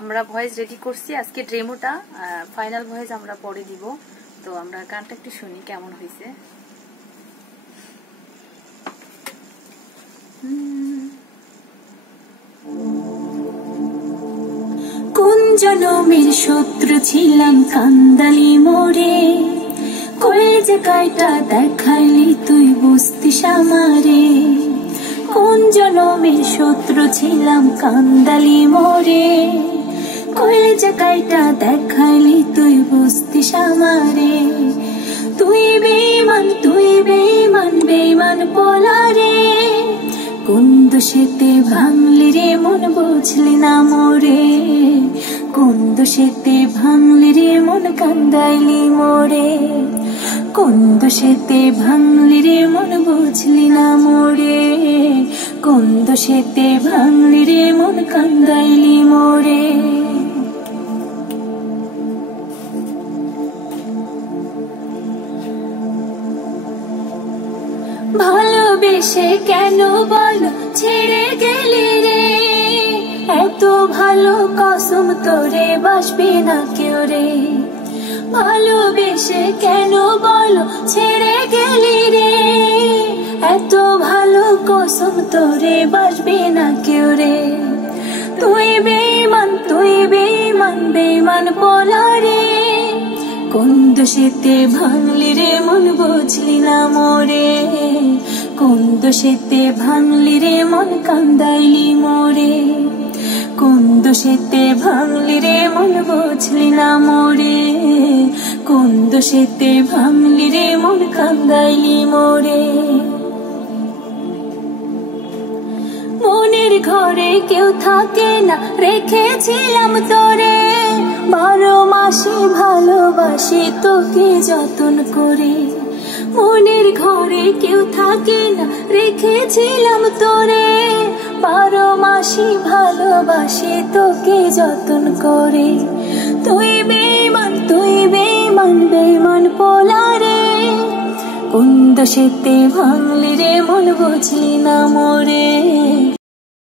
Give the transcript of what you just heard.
আমরা voice ready করছি আজকে ডেমোটা ফাইনাল ভয়েস আমরা পরে দিব তো আমরা গানটা একটু শুনি কেমন হয়েছে কোন জনমের শত্রু ছিলাম কান্দালি মোরে কলেজে কাইটা দেখাইলি তুই বুঝতিস আমারে কোন জনমের শত্রু ছিলাম কান্দালি মোরে কলেজে কাইটা দেখাইলি তুই বুঝতিস আমারে তুই বেঈমান বেঈমান পোলারে কোন দোষেতে ভাঙলি রে মন বুঝলি না মোরে কোন দোষেতে ভাঙলি রে মন কান্দাইলি মোরে কোন দোষেতে ভাঙলি রে মন বুঝলি না মোরে কোন দোষেতে ভাঙলি রে মন কান্দাইলি মোরে ভালোবেসে কেন বল ছেড়ে গেলি রে এত ভালো কসম তোরে বাসবি না কেউ রে ভালোবেসে কেন বল ছেড়ে গেলি রে এত ভালো কসম তোরে বাসবি না কেউ রে তুই বেঈমান পোলারে কোন দোষেতে ভাঙলি রে মন বুঝলি না মোরে কোন দোষেতে ভাঙলি রে মন কান্দাইলি মোরে কোন দোষেতে ভাঙলি রে মন বুঝলি না মোরে কোন দোষেতে ভাঙলি রে মন কান্দাইলি মোরে মনের ঘরে কেউ থাকে না রেখেছিলাম তোরে 12 মাসে ভালোবাসি তোকে যতন করে মনের ঘরে কেউ থাকে না রেখেছিলাম তোরে 12 মাসে ভালোবাসি তোকে যতন করে তুই বেঈমান পোলারে কোন দোষেতে ভাঙলি রে মন বুঝলি না মোরে।